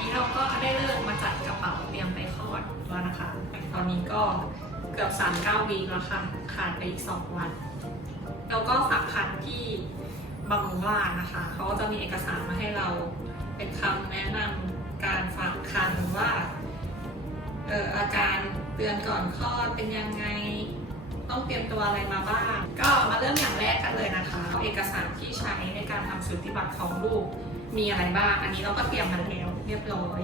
นี้เราก็ได้เริ่มมาจัดกระเป๋าเตรียมไปคลอดแล้วนะคะ ตอนนี้ก็เกือบ3 9วีแล้วค่ะ ขาดไปอีก 2 วัน แล้วก็ฝากคันที่บำรุงรานะคะ เขาก็จะมีเอกสารมาให้เราเป็นคำแนะนำการฝากคันว่าเอ่ออาการเตือนก่อนคลอดเป็นยังไง ต้องเตรียมตัวอะไรมาบ้าง ก็มาเริ่มอย่างแรกกันเลยนะคะ เอกสารที่ใช้ในการทำสูติบัตรของลูกมีอะไรบ้าง อันนี้เราก็เตรียมมาแล้ว เรียบร้อย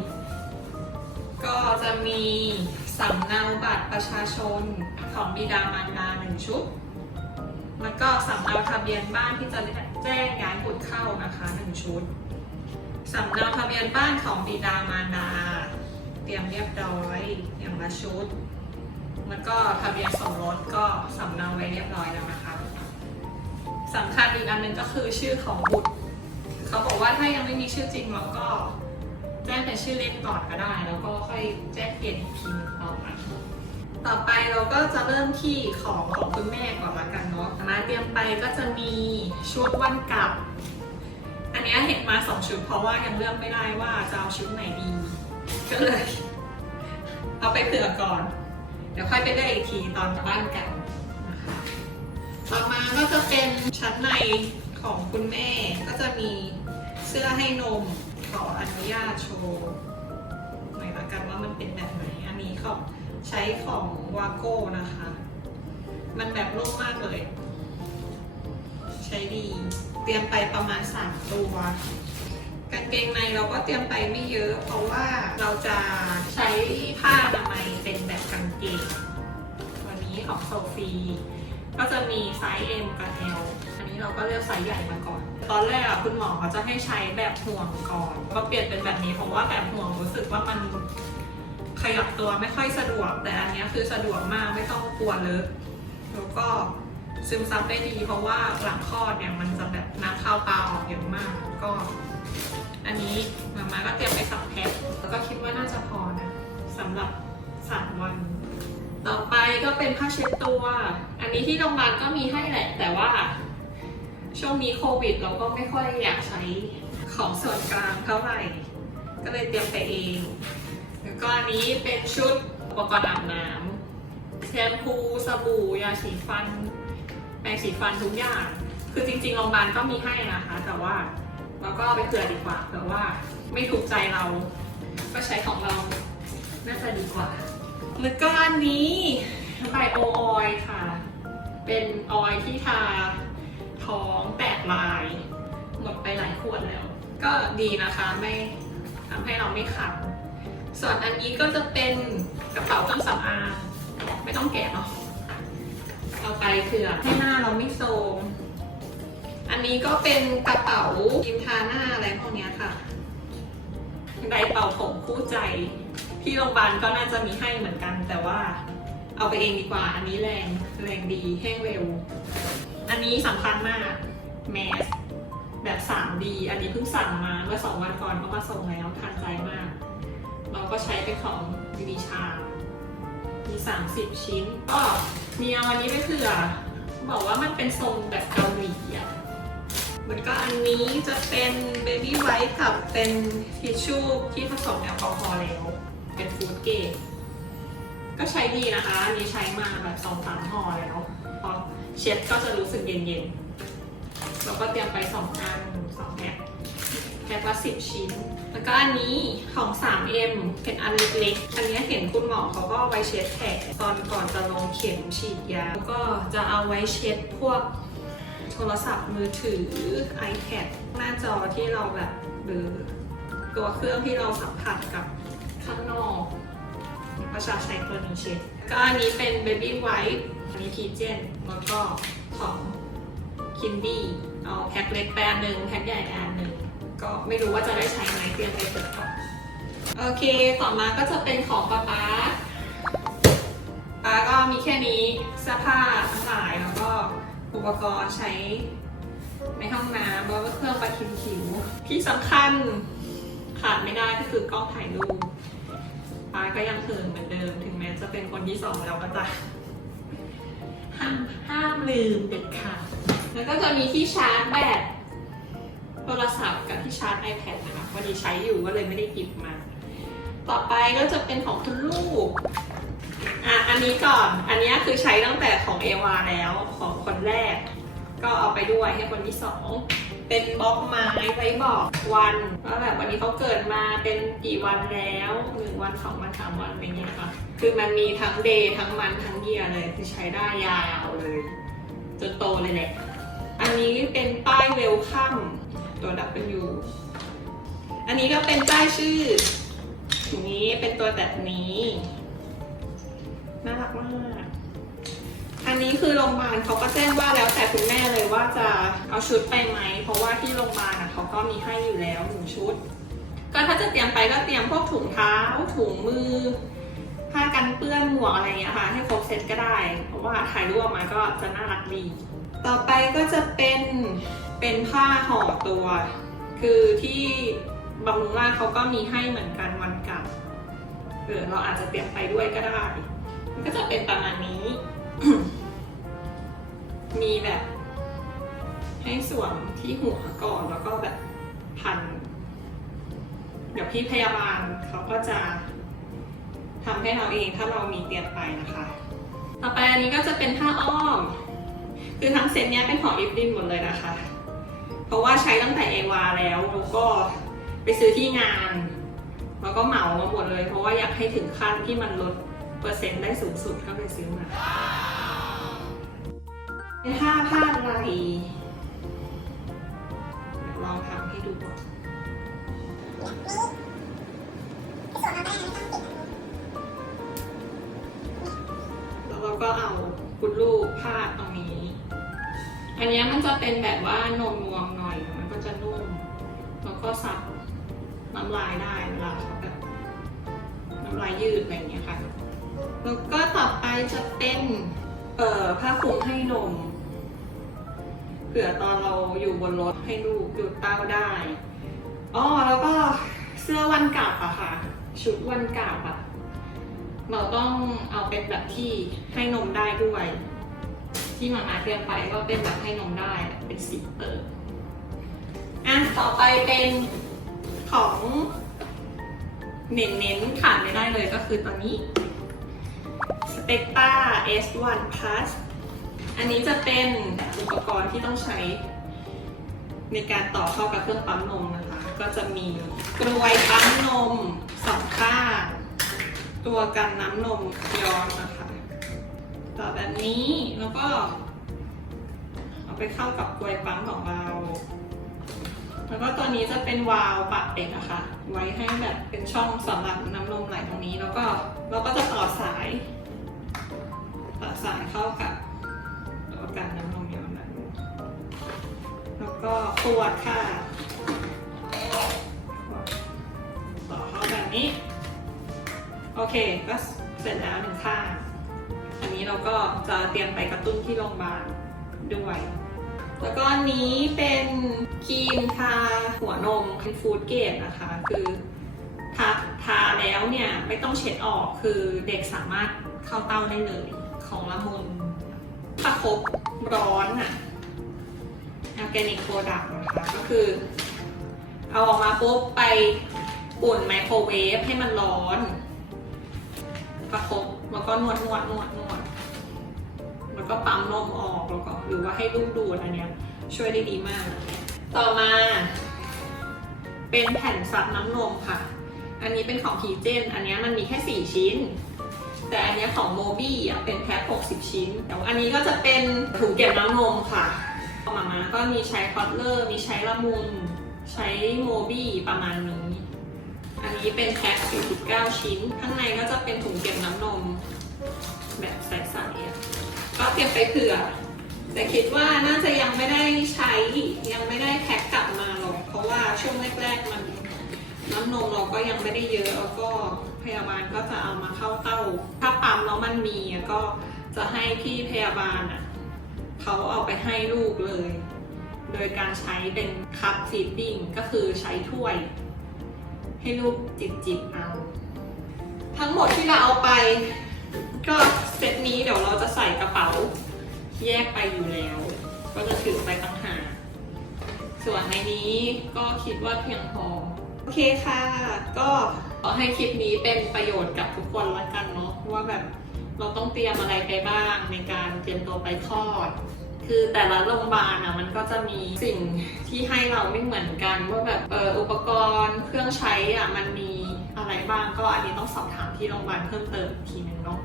ก็จะมีสำเนาบัตรประชาชนของบิดามารดาหนึ่งชุด แล้วก็สำเนาทะเบียนบ้านที่จะแจ้งย้ายบุตรเข้านะคะหนึ่งชุดสำเนาทะเบียนบ้านของบิดามารดา เตรียมเรียบร้อยอย่างละชุด แล้วก็ทะเบียนสมรสก็สำเนาไว้เรียบร้อยแล้วนะคะสำคัญอีกอันหนึงก็คือชื่อของบุตร เขาบอกว่าถ้ายังไม่มีชื่อจริงเราก็ แจ้งเป็นชื่อเล่นก่อนก็ได้ แล้วก็ค่อยแจ้งเปลี่ยนอีกทีต่อมาต่อไปเราก็จะเริ่มที่ของของคุณแม่ก่อนละกันเนาะมาเตรียมไปก็จะมีชุดวันกลับ อันนี้เห็นมาสองชุดเพราะว่ายังเลือกไม่ได้ว่าจะเอาชุดไหนดี ก็เลย เอาไปเผื่อก่อน เดี๋ยวค่อยไปได้อีกทีตอนกลับบ้านกันนะคะต่อมาก็จะเป็นชั้นในของคุณแม่ ก็จะมีเสื้อให้นม ขออนุญาตโชว์หน่อยละกันว่ามันเป็นแบบไหน อันนี้เขาใช้ของวาโก้นะคะ มันแบบนุ่มมากเลย ใช้ดี เตรียมไปประมาณ 3 ตัวกางเกงในเราก็เตรียมไปไม่เยอะ เพราะว่าเราจะใช้ผ้าอนามัยเป็นแบบกางเกงวันนี้ของโซฟี ก็จะมีไซส์ M กับ L อั นี้เราก็เลือกไซส์ใหญ่มาก่อน ตอนแรกอะคุณหมอเขาจะให้ใช้แบบห่วงก่อน ก็เปลี่ยนเป็นแบบนี้เพราะว่าแบบห่วงรู้สึกว่ามันขยับตัวไม่ค่อยสะดวก แต่อันนี้คือสะดวกมากไม่ต้องกลัวเลอะแล้วก็ซึมซับได้ดี เพราะว่าหลังคลอดเนี่ยมันจะแบบน้ำเข้าปลาออกเยอะมากก็ อันนี้มาม่าก็เตรียมไปสับแพ็คแล้วก็คิดว่าน่าจะพอนะสำหรับสามวัน ต่อไปก็เป็นผ้าเช็ดตัว อันนี้ที่โรงพยาบาลก็มีให้แหละ แต่ว่า ช่วงนี้โควิด เราก็ไม่ค่อยอยากใช้ของส่วนกลางเท่าไหร่ ก็เลยเตรียมไปเอง แล้วก็อันนี้เป็นชุดอุปกรณ์อาบน้ำแชมพูสบู่ยาสีฟันแปรงสีฟันทุกอย่าง คือจริงๆโรงพยาบาลก็มีให้นะคะ แต่ว่าเราก็เอาไปเผื่อดีกว่าเผื่อว่าไม่ถูกใจเรา ก็ใช้ของเรา น่าจะดีกว่า แล้วก็อันนี้ไบโอออยค่ะ เป็นออยล์ที่ทา ท้องแตกลาย หมดไปหลายขวดแล้ว ก็ดีนะคะไม่ทำให้เราไม่ขัดส่วนอันนี้ก็จะเป็นกระเป๋าเครื่องสำอางไม่ต้องแกะเนาะเอาไปเผื่อให้หน้าเราไม่โทมอันนี้ก็เป็นกระเป๋ายิมทาหน้าอะไรพวกนี้ค่ะไดเป่าผมคู่ใจ ที่โรงพยาบาลก็น่าจะมีให้เหมือนกัน แต่ว่าเอาไปเองดีกว่า อันนี้แรง แรงดี แห้งเร็ว อันนี้สำคัญมากแมสแบบ 3D อันนี้เพิ่งสั่งมาเมื่อสองวันก่อนก็มาส่งแล้วทันใจมาก เราก็ใช้เป็นของดีชา มี 30 ชิ้น ก็มีเอาอันนี้ไปเผื่อ บอกว่ามันเป็นทรงแบบเกาหลีอะแล้วก็อันนี้จะเป็นเบบี้ไวท์กับเป็นทิชชู่ที่ผสมแอลกอฮอล์แล้ว เป็นฟูดเกรดก็ใช้ดีนะคะ อันนี้ใช้มาแบบสองสามห่อแล้ว เช็ดก็จะรู้สึกเย็นๆ แล้วก็เตรียมไปสองอันสองแพ็คแพ็คละสิบชิ้น แล้วก็อันนี้ของ 3M เป็นอันเล็กๆ อันนี้เห็นคุณหมอเขาก็เอาไว้เช็ดแผลตอนก่อนจะลงเข็มฉีดยา แล้วก็จะเอาไว้เช็ดพวกโทรศัพท์มือถือ iPad หน้าจอที่เราแบบหรือตัวเครื่องที่เราสัมผัสกับข้างนอกก็จะใช้ตัวนี้เช็ด ก็อันนี้เป็น Baby Wipe อันนี้พีเจนแล้วก็ของคินดี้เอาแพ็คเล็กไปอันหนึ่งแพ็คใหญ่ไปอันหนึ่งก็ไม่รู้ว่าจะได้ใช้ไหมเตรียมไปเปิดก่อนโอเคต่อมาก็จะเป็นของป๊าป๊าป๊าก็มีแค่นี้เสื้อผ้าทั้งหลายแล้วก็อุปกรณ์ใช้ในห้องน้ำแล้วก็เครื่องประทินผิวที่สำคัญขาดไม่ได้ก็คือกล้องถ่ายรูป ป๊าก็ยังเขินเหมือนเดิม ถึงแม้จะเป็นคนที่สองแล้วก็ตามห้ามห้ามลืมเด็ดขาดแล้วก็จะมีที่ชาร์จแบตโทรศัพท์กับที่ชาร์จ iPad นะคะวันดีใช้อยู่ก็เลยไม่ได้หยิบมา ต่อไปก็จะเป็นของคุณลูกอะอันนี้ก่อน อันนี้คือใช้ตั้งแต่ของเอวาแล้วของคนแรก ก็เอาไปด้วยให้คนที่สองเป็นบล็อกไม้ไว้บอกวันว่าแบบวันนี้เขาเกิดมาเป็นกี่วันแล้วหนึ่งวันสองวันสามวันอะไรเงี้ยค่ะ คือมันมีทั้งเดย์ทั้งมันทั้งเยียร์เลยคือใช้ได้ยาวเลยจนโตเลยแหละ อันนี้เป็นป้ายเวลคัมตัว W อันนี้ก็เป็นป้ายชื่ออย่างนี้เป็นตัวแบบนี้น่ารักมาก อันนี้คือโรงพยาบาลเขาก็แจ้งว่าแล้วแต่คุณแม่เลยว่าจะเอาชุดไปไหม เพราะว่าที่โรงพยาบาลอะเขาก็มีให้อยู่แล้วหนึ่งชุด ก็ถ้าจะเตรียมไปก็เตรียมพวกถุงเท้า ถุงมือ ผ้ากันเปื้อนหมวกอะไรอย่างเงี้ยค่ะ ให้ครบเซตก็ได้ เพราะว่าถ่ายรูปออกมาก็จะน่ารักดี ต่อไปก็จะเป็นเป็นผ้าห่อตัว คือที่บำรุงราษฎร์เขาก็มีให้เหมือนกันวันกับเออเราอาจจะเตรียมไปด้วยก็ได้ มันก็จะเป็นประมาณนี้ มีแบบ ให้สวมที่หัวก่อนแล้วก็แบบพัน เดี๋ยวพี่พยาบาลเขาก็จะทำให้เราเองถ้าเรามีเตรียมไปนะคะ ต่อไปอันนี้ก็จะเป็นผ้าอ้อม คือทั้งเซตเนี้ยเป็นของอิฟดินหมดเลยนะคะ เพราะว่าใช้ตั้งแต่เอวาแล้วแล้วก็ไปซื้อที่งาน แล้วก็เหมามาหมดเลย เพราะว่าอยากให้ถึงขั้นที่มันลดเปอร์เซ็นต์ได้สูงสุดก็เลยซื้อมา เดี๋ยวลองทำให้ดูก่อนแล้วเราก็เอาคุณลูกพาดตรงนี้ อันนี้มันจะเป็นแบบว่านมนวมหน่อย มันก็จะนุ่ม แล้วก็ซับน้ำลายได้เวลาเขาแบบน้ำลายยืดอะไรอย่างเงี้ยค่ะ แล้วก็ต่อไปจะเป็น เอ่อผ้าคลุมให้นม เผื่อตอนเราอยู่บนรถให้ลูกดูดเต้าได้อ๋อแล้วก็เสื้อวันกลับอะค่ะ ชุดวันกลับอะเราต้องเอาเป็นแบบที่ให้นมได้ด้วย ที่มามาเตรียมไปก็เป็นแบบให้นมได้เป็นสีเปิดอะต่อไปเป็นของเน้นๆขาดไม่ได้เลยก็คือตอนนี้ s p e c t a S1 Plus อันนี้จะเป็น อุปกรณ์ที่ต้องใช้ ในการต่อเข้ากับเครื่องปั๊มนมนะคะ ก็จะมีกรวยปั๊มนมสองข้างตัวกันน้ำนมย้อนนะคะ ต่อแบบนี้แล้วก็ เอาไปเข้ากับกลวยปั๊มของเรา แล้วก็ตัวนี้จะเป็นวาล์วปากเด็กอะค่ะไว้ให้แบบเป็นช่องสำหรับน้ำนมไหลตรงนี้ แล้วก็เราก็จะต่อสาย ต่อสายเข้ากับตัวกันน้ำนม ขวดค่ะต่อเข้าแบบนี้ โอเคก็เสร็จแล้วหนึ่งข้าง อันนี้เราก็จะเตรียมไปกระตุ้นที่โรงพยาบาลด้วย แล้วก็อันนี้เป็นครีมทาหัวนมเป็นฟูดเกรดนะคะ คือทาทาแล้วเนี่ยไม่ต้องเช็ดออกคือเด็กสามารถเข้าเต้าได้เลยของละมุนประคบร้อนอะ ออร์แกนิกโปรดักต์นะคะก็คือ เอาออกมาปุ๊บไปอุ่นไมโครเวฟให้มันร้อนประคบแล้วก็นวดนวดนวดนวดแล้วก็ปั๊มนมออกแล้วก็หรือว่าให้ลูกดูดอันเนี้ยช่วยได้ดีมาก ต่อมา เป็นแผ่นซับน้ำนมค่ะ อันนี้เป็นของพีเจน อันเนี้ยมันมีแค่ 4 ชิ้น แต่อันเนี้ยของโมบี้อะเป็นแพ็ค60 ชิ้นแต่ว่าอันนี้ก็จะเป็นถุงเก็บน้ำนมค่ะ มามาก็มีใช้คอตเลอร์ มีใช้ละมุน ใช้โมบี้ประมาณนี้ อันนี้เป็นแพ็ค49 ชิ้น ข้างในก็จะเป็นถุงเก็บน้ำนม แบบใสๆก็เก็บไปเผื่อ แต่คิดว่าน่าจะยังไม่ได้ใช้ ยังไม่ได้แพ็คกลับมาหรอก เพราะว่าช่วงแรกๆมันน้ำนมเราก็ยังไม่ได้เยอะ แล้วก็พยาบาลก็จะเอามาเข้าเต้า ถ้าปั๊มแล้วมันมีก็จะให้พี่พยาบาลอะ เขาเอาไปให้ลูกเลย โดยการใช้เป็นคัพฟีดดิ้งก็คือใช้ถ้วย ให้ลูกจิบๆเอา ทั้งหมดที่เราเอาไป ก็เซตนี้เดี๋ยวเราจะใส่กระเป๋า แยกไปอยู่แล้ว ก็จะถือไปต่างหากส่วนในนี้ก็คิดว่าเพียงพอ โอเคค่ะ ก็ขอให้คลิปนี้เป็นประโยชน์กับทุกคนละกันเนาะว่าแบบเราต้องเตรียมอะไรไปบ้างในการเตรียมตัวไปคลอด คือแต่ละโรงพยาบาลอะมันก็จะมีสิ่งที่ให้เราไม่เหมือนกันว่าแบบเอออุปกรณ์เครื่องใช้อะมันมีอะไรบ้างก็อันนี้ต้องสอบถามที่โรงพยาบาลเพิ่มเติมอีกทีนึงเนาะ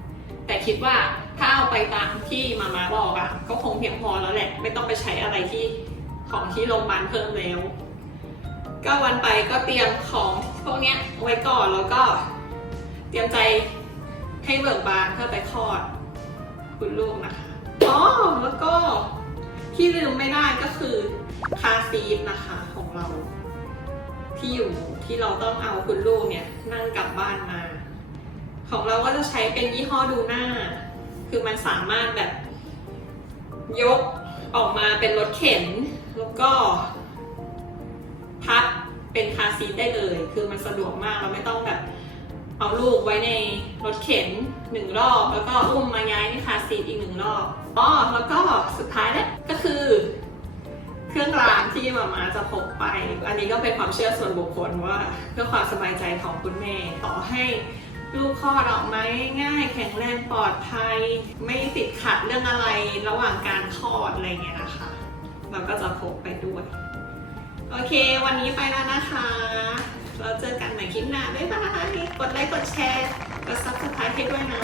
แต่คิดว่าถ้าเอาไปตามที่มามาบอกอะก็คงเพียงพอแล้วแหละ ไม่ต้องไปใช้อะไรที่ของที่โรงพยาบาลเพิ่มแล้ว ก็วันไปก็เตรียมของพวกเนี้ยไว้ก่อนแล้วก็เตรียมใจให้เบิกบานเพื่อไปคลอดคุณลูกนะคะ อ๋อแล้วก็ที่ลืมไม่ได้ก็คือคาร์ซีทนะคะของเรา ที่อยู่ที่เราต้องเอาคุณลูกเนี่ยนั่งกลับบ้านมา ของเราก็จะใช้เป็นยี่ห้อดูหน้า คือมันสามารถแบบยกออกมาเป็นรถเข็น แล้วก็พับเป็นคาร์ซีทได้เลย คือมันสะดวกมากเราไม่ต้องแบบเอาลูกไว้ในรถเข็นหนึ่งรอบ แล้วก็อุ้มมาย้ายในคาร์ซีทอีกหนึ่งรอบ อ๋อแล้วก็สุดท้ายเนี่ยก็คือ เครื่องรางที่มามาจะพกไป อันนี้ก็เป็นความเชื่อส่วนบุคคลว่าเพื่อความสบายใจของคุณแม่ต่อให้ลูกคลอดออกมาง่ายแข็งแรงปลอดภัย ไม่ติดขัดเรื่องอะไรระหว่างการคลอดอะไรเงี้ยนะคะเราก็จะพกไปด้วย โอเค วันนี้ไปแล้วนะคะ เราเจอกันใหม่คลิปหน้า บ๊ายบาย กดไลค์ กดแชร์ กด subscribe ให้ด้วยนะ